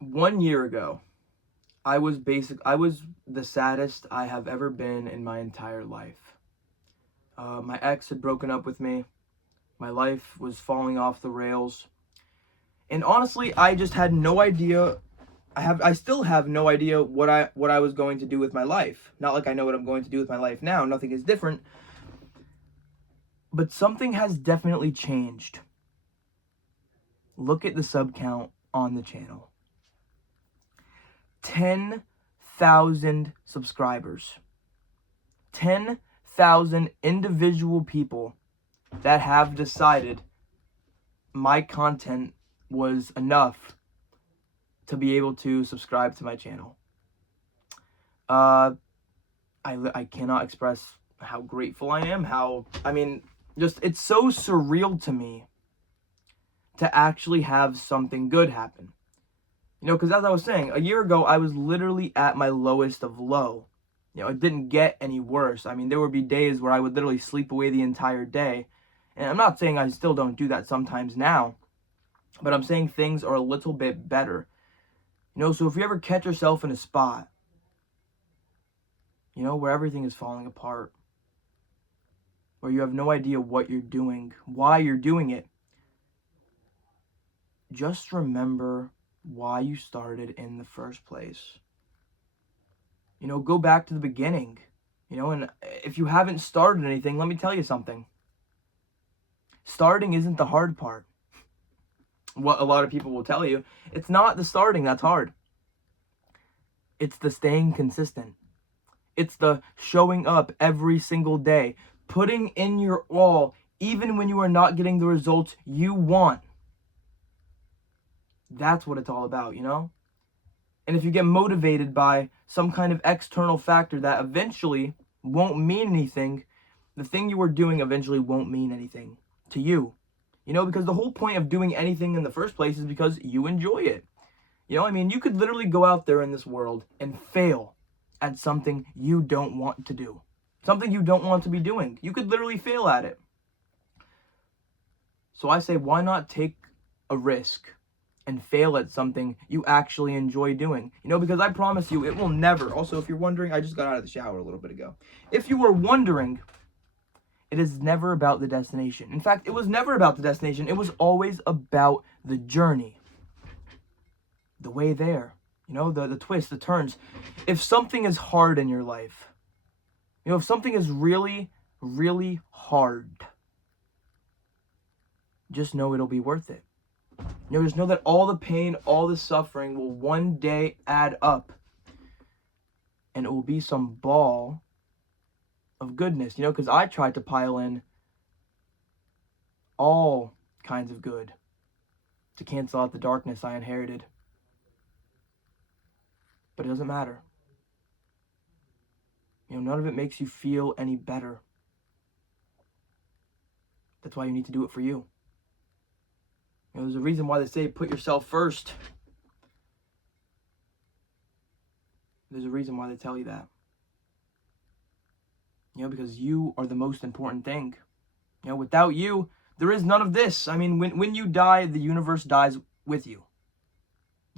1 year ago, I was the saddest I have ever been in my entire life. My ex had broken up with me. My life was falling off the rails. And honestly, I just had no idea. I still have no idea what I was going to do with my life. Not like I know what I'm going to do with my life now. Nothing is different. But something has definitely changed. Look at the sub count on the channel. 10,000 subscribers. 10,000 individual people that have decided my content was enough to be able to subscribe to my channel. I cannot express how grateful I am. Just it's so surreal to me to actually have something good happen. Because as I was saying, a year ago, I was literally at my lowest of low. It didn't get any worse. There would be days where I would literally sleep away the entire day. And I'm not saying I still don't do that sometimes now, but I'm saying things are a little bit better. So if you ever catch yourself in a spot, where everything is falling apart, where you have no idea what you're doing, why you're doing it, just remember why you started in the first place. Go back to the beginning. And if you haven't started anything, let me tell you something. Starting isn't the hard part. What a lot of people will tell you, it's not the starting that's hard. It's the staying consistent. It's the showing up every single day, putting in your all, even when you are not getting the results you want. That's what it's all about, And if you get motivated by some kind of external factor that eventually won't mean anything, the thing you are doing eventually won't mean anything to you. Because the whole point of doing anything in the first place is because you enjoy it. You could literally go out there in this world and fail at something you don't want to do. Something you don't want to be doing. You could literally fail at it. So I say, why not take a risk and fail at something you actually enjoy doing? Because I promise you, it will never. Also, if you're wondering, I just got out of the shower a little bit ago. If you were wondering, it is never about the destination. In fact, it was never about the destination. It was always about the journey. The way there. The twists, the turns. If something is hard in your life, if something is really, really hard, just know it'll be worth it. Just know that all the pain, all the suffering will one day add up. And it will be some ball of goodness. Because I tried to pile in all kinds of good to cancel out the darkness I inherited. But it doesn't matter. None of it makes you feel any better. That's why you need to do it for you. There's a reason why they say put yourself first. There's a reason why they tell you that. Because you are the most important thing. Without you, there is none of this. When you die, the universe dies with you.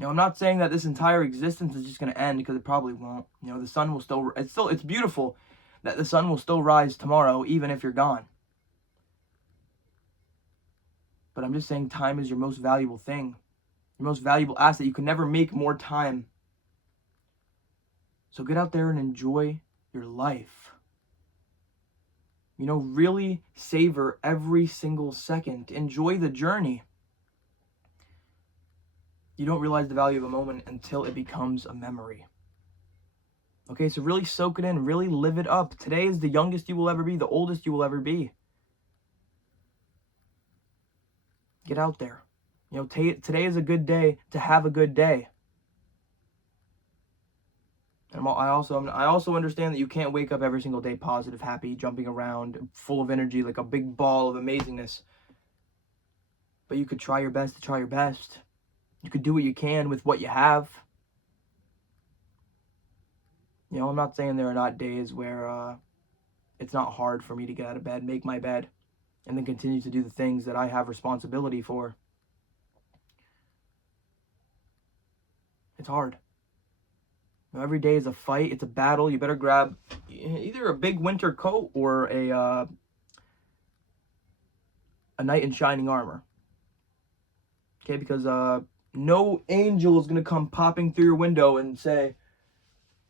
I'm not saying that this entire existence is just going to end, because it probably won't. The sun will still, it's beautiful that the sun will still rise tomorrow, even if you're gone. But I'm just saying time is your most valuable thing. Your most valuable asset. You can never make more time. So get out there and enjoy your life. Really savor every single second. Enjoy the journey. You don't realize the value of a moment until it becomes a memory. Okay, so really soak it in. Really live it up. Today is the youngest you will ever be. The oldest you will ever be. Get out there. Today is a good day to have a good day. And I also understand that you can't wake up every single day positive, happy, jumping around, full of energy, like a big ball of amazingness. But you could try your best to try your best. You could do what you can with what you have. I'm not saying there are not days where it's not hard for me to get out of bed, make my bed, and then continue to do the things that I have responsibility for. It's hard. Every day is a fight. It's a battle. You better grab either a big winter coat or a knight in shining armor. Okay, because no angel is going to come popping through your window and say,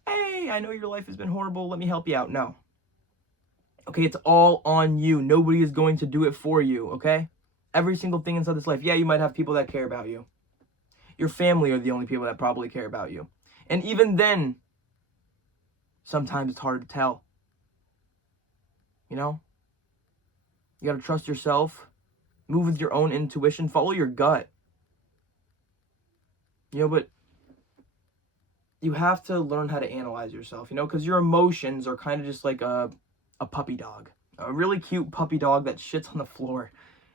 hey, I know your life has been horrible. Let me help you out. No. Okay, it's all on you. Nobody is going to do it for you, okay? Every single thing inside this life. Yeah, you might have people that care about you. Your family are the only people that probably care about you. And even then, sometimes it's hard to tell. You know? You got to trust yourself. Move with your own intuition. Follow your gut. But you have to learn how to analyze yourself, because your emotions are kind of just like a puppy dog. A really cute puppy dog that shits on the floor.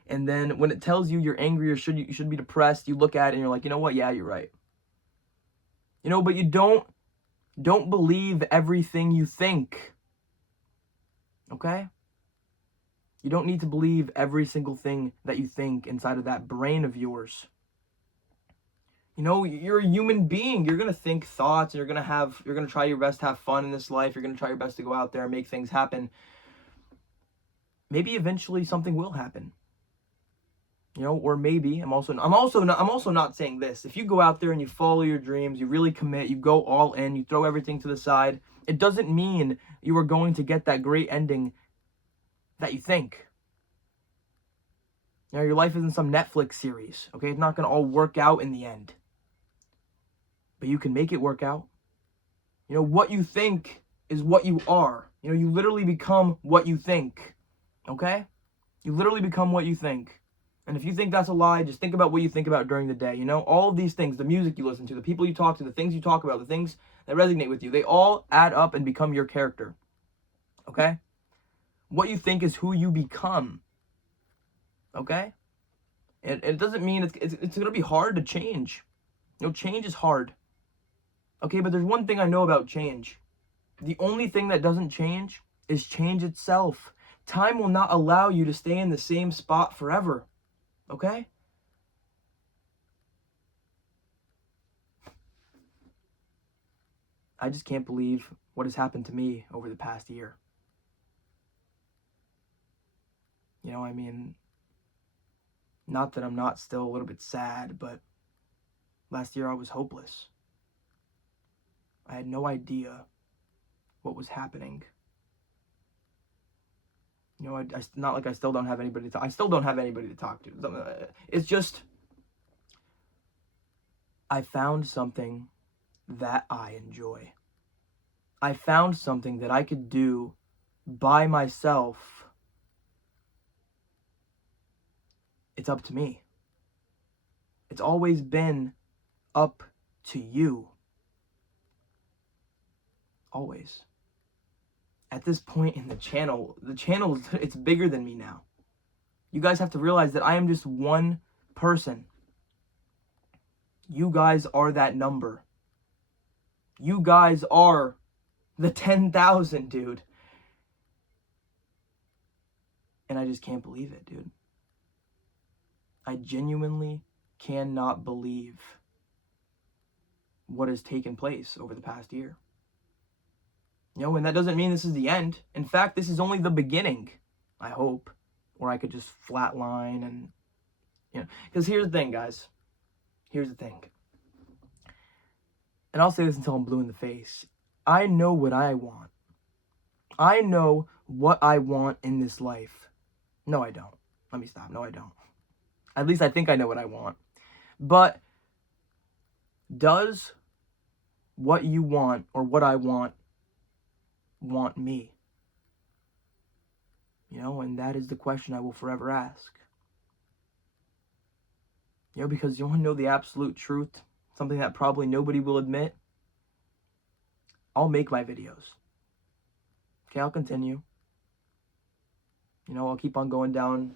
And then when it tells you you're angry or you should be depressed, you look at it and you're like, you know what? Yeah, you're right. But you don't believe everything you think. Okay? You don't need to believe every single thing that you think inside of that brain of yours. You're a human being. You're going to think thoughts, and you're going to try your best to have fun in this life. You're going to try your best to go out there and make things happen. Maybe eventually something will happen. Or maybe I'm also not saying this. If you go out there and you follow your dreams, you really commit, you go all in, you throw everything to the side, it doesn't mean you are going to get that great ending that you think. Your life isn't some Netflix series, okay? It's not going to all work out in the end. But you can make it work out. What you think is what you are. You literally become what you think, okay? You literally become what you think. And if you think that's a lie, just think about what you think about during the day. All of these things, the music you listen to, the people you talk to, the things you talk about, the things that resonate with you, they all add up and become your character, okay? What you think is who you become, okay? And it doesn't mean it's going to be hard to change. Change is hard. Okay, but there's one thing I know about change. The only thing that doesn't change is change itself. Time will not allow you to stay in the same spot forever. Okay? I just can't believe what has happened to me over the past year. Not that I'm not still a little bit sad, but last year I was hopeless. I had no idea what was happening. Not like I still don't have anybody to talk. I still don't have anybody to talk to. It's just, I found something that I enjoy. I found something that I could do by myself. It's up to me. It's always been up to you. Always. At this point in the channel, it's bigger than me now. You guys have to realize that I am just one person. You guys are that number. You guys are the 10,000, dude. And I just can't believe it, dude. I genuinely cannot believe what has taken place over the past year. And that doesn't mean this is the end. In fact, this is only the beginning, I hope. Or I could just flatline and, Because here's the thing, guys. Here's the thing. And I'll say this until I'm blue in the face. I know what I want. I know what I want in this life. No, I don't. Let me stop. No, I don't. At least I think I know what I want. But does what you want or what I want me? And that is the question I will forever ask. Because you want to know the absolute truth, something that probably nobody will admit. I'll make my videos. Okay, I'll continue. I'll keep on going down.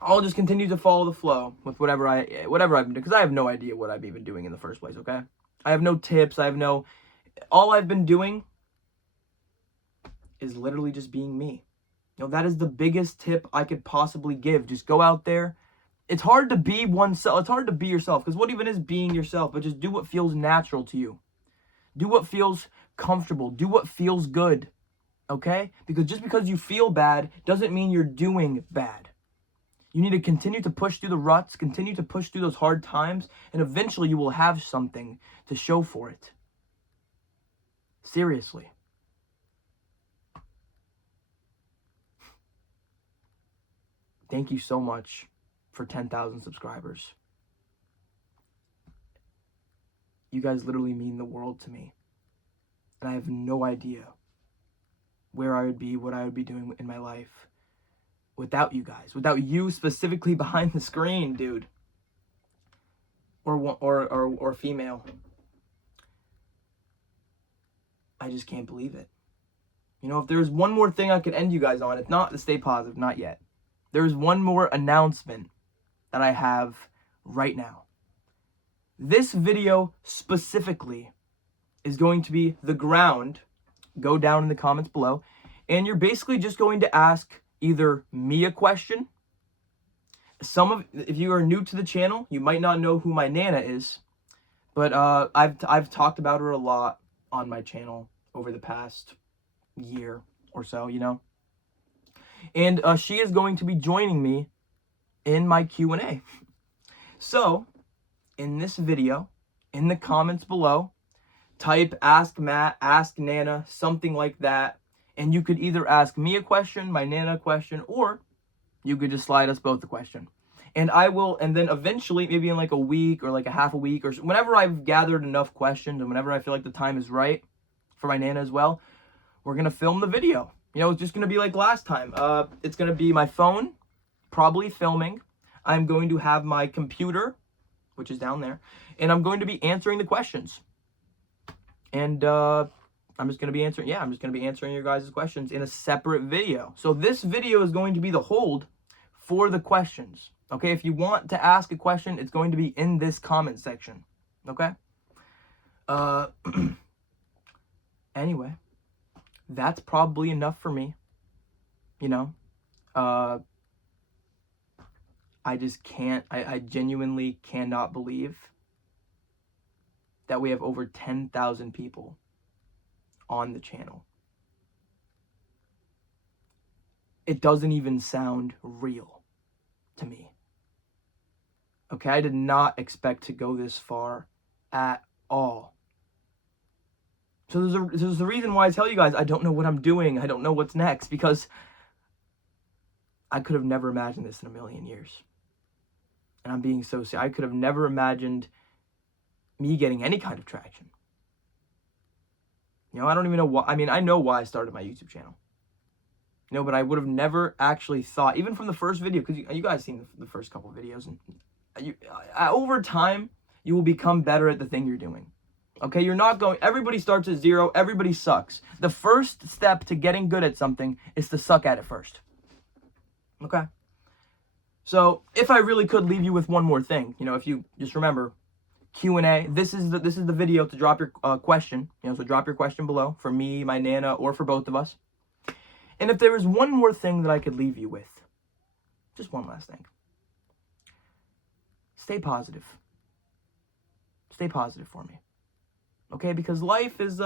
I'll just continue to follow the flow with whatever I've been doing, because I have no idea what I've even doing in the first place, okay? I have no tips, all I've been doing is literally just being me. That is the biggest tip I could possibly give. Just go out there It's hard to be oneself. It's hard to be yourself, because what even is being yourself? But just do what feels natural to you. Do what feels comfortable. Do what feels good. Okay? Because just because you feel bad doesn't mean you're doing bad. You need to continue to push through the ruts, continue to push through those hard times, and eventually you will have something to show for it. Seriously. Thank you so much for 10,000 subscribers. You guys literally mean the world to me. And I have no idea where I would be, what I would be doing in my life without you guys, without you specifically behind the screen, dude, or female. I just can't believe it. You know, if there's one more thing I could end you guys on, it's not to stay positive, not yet. There's one more announcement that I have right now. This video specifically is going to be the ground. Go down in the comments below, and you're basically just going to ask either me a question. If you are new to the channel, you might not know who my Nana is, but I've talked about her a lot on my channel over the past year or so, you know. And she is going to be joining me in my Q&A. So, in this video, in the comments below, type ask Matt, ask Nana, something like that. And you could either ask me a question, my Nana a question, or you could just slide us both a question. And and then eventually, maybe in like a week or like a half a week, or whenever I've gathered enough questions and whenever I feel like the time is right for my Nana as well, we're going to film the video. You know, it's just going to be like last time. It's going to be my phone, probably filming. I'm going to have my computer, which is down there, and I'm going to be answering the questions. And I'm just going to be answering your guys' questions in a separate video. So this video is going to be the hold for the questions. Okay, if you want to ask a question, it's going to be in this comment section. Okay? Anyway, that's probably enough for me. You know? I just can't, I genuinely cannot believe that we have over 10,000 people on the channel. It doesn't even sound real to me. Okay, I did not expect to go this far at all. So there's a reason why I tell you guys I don't know what I'm doing. I don't know what's next, because I could have never imagined this in a million years. And I'm being so serious. I could have never imagined me getting any kind of traction. You know, I don't even know why. I mean, I know why I started my YouTube channel. You know, but I would have never actually thought, even from the first video, because you guys seen the first couple of videos, and over time, you will become better at the thing you're doing. Okay, you're not going, everybody starts at zero, everybody sucks. The first step to getting good at something is to suck at it first. Okay? So, if I really could leave you with one more thing, you know, if you just remember, Q&A, this is the video to drop your question, you know, so drop your question below for me, my Nana, or for both of us. And if there was one more thing that I could leave you with, just one last thing. Stay positive. Stay positive for me. Okay, because life is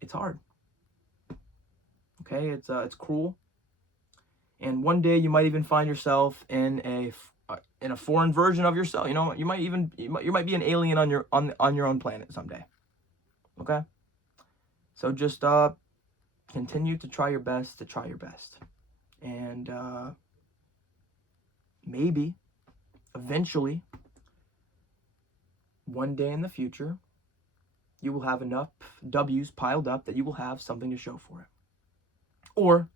it's hard. Okay, it's cruel. And one day you might even find yourself in a foreign version of yourself. You know, you might be an alien on your own planet someday. Okay? So just continue to try your best And maybe eventually one day in the future you will have enough W's piled up that you will have something to show for it. Or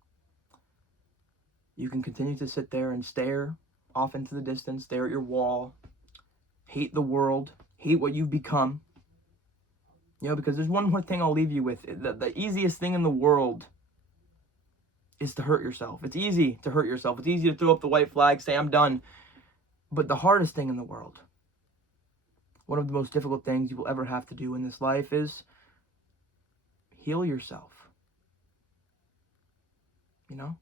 you can continue to sit there and stare off into the distance, stare at your wall, hate the world, hate what you've become. You know, because there's one more thing I'll leave you with. The easiest thing in the world is to hurt yourself. It's easy to hurt yourself. It's easy to throw up the white flag, say I'm done. But the hardest thing in the world, one of the most difficult things you will ever have to do in this life, is heal yourself. You know?